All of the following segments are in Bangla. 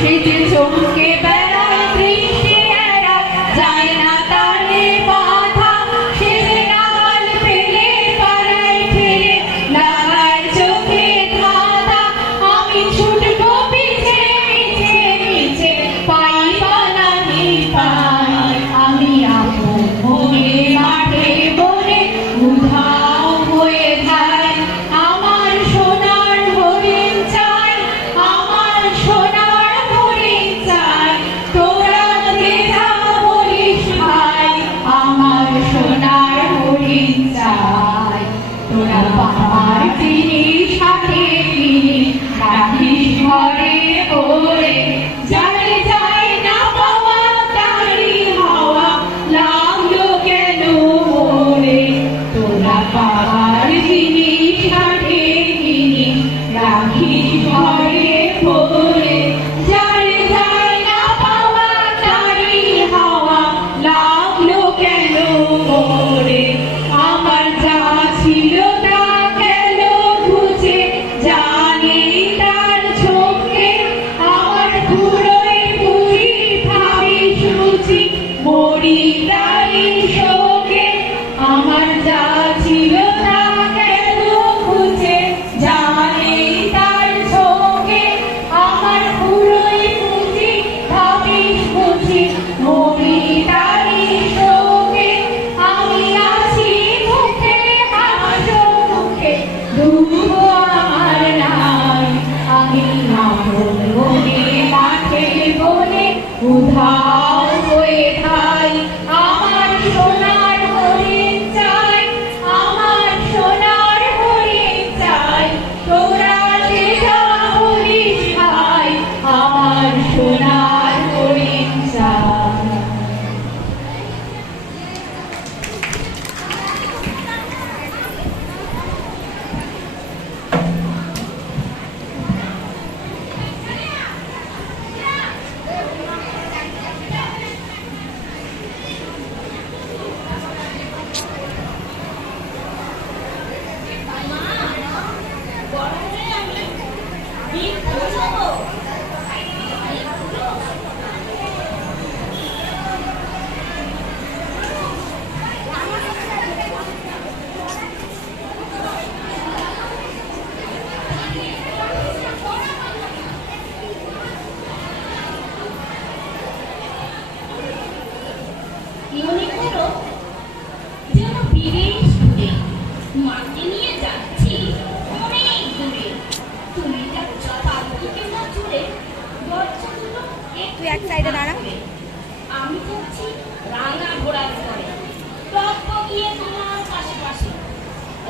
Shady Muna pa 葡萄。তুই এক সাইডে দাঁড়া। আমি করছি রাঙা ঘোড়ার পরে টপ গিয়ে তোমার আশেপাশে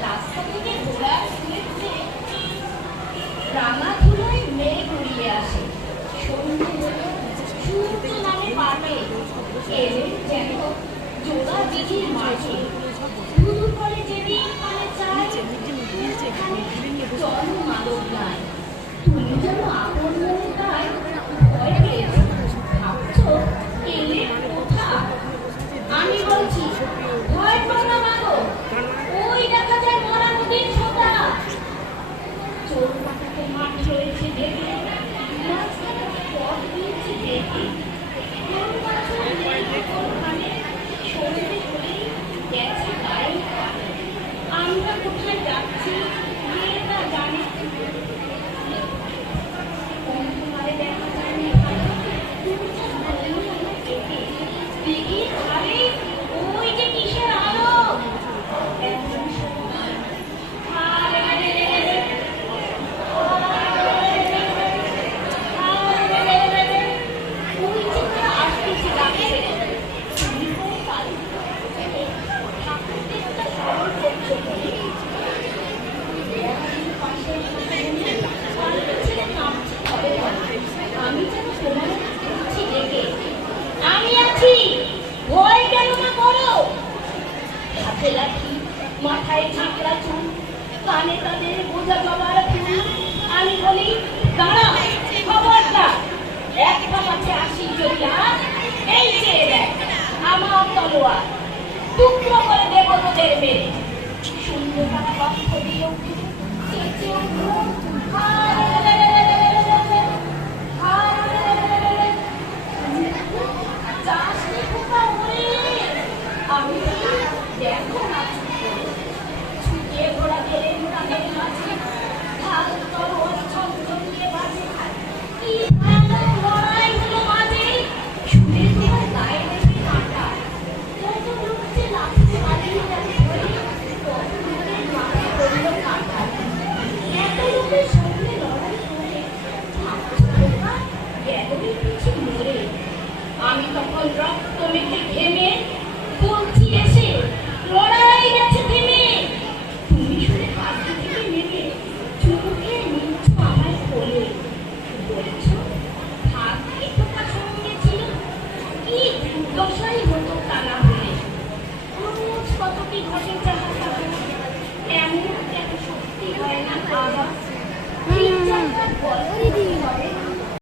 রাস্তা থেকে ঘোড়ার শুয়ে উঠে রাঙা ধুলোয় মেয়ে ঘুরিয়ে আসে। সন্ধ্যে হলো সূর্য নামে পাবে এলে যেন জোড়া দিদির মাঝে। দুদূর করে যেদিন মানে চাই কোথায় যাচ্ছি মেয়েটা জানে। তারা খবরদার এক কাছে আসি যদি হাত এই চেয়ে দেয় আমার তলোয়ার। টুকরো করে দেব তোদের মেরে। সুন্দর কথা দিয়েও চেয়েও দশাই হতো তা না হলে। রোজ কতটি ঘটে যাহা এমন কেন শক্তি হয় না বাবা তিন চারবার বছরই